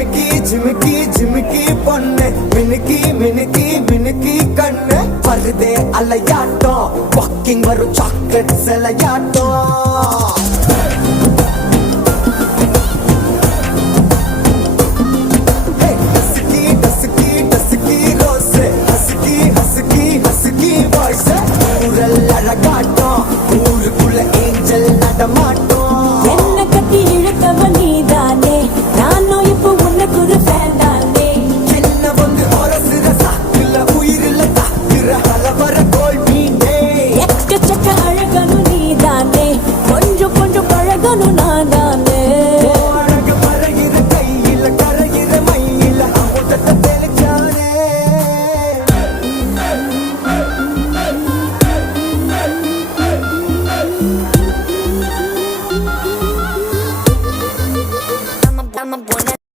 ஜிமிக்கி ஜிமிக்கி ஜிமிக்கி பொண்ணு மினுக்கி மினுக்கி மினுக்கி கண்ணு வருதே அலையாட்டம் வாக்கிங் வரும் சாக்லேட் சிலையாட்டம்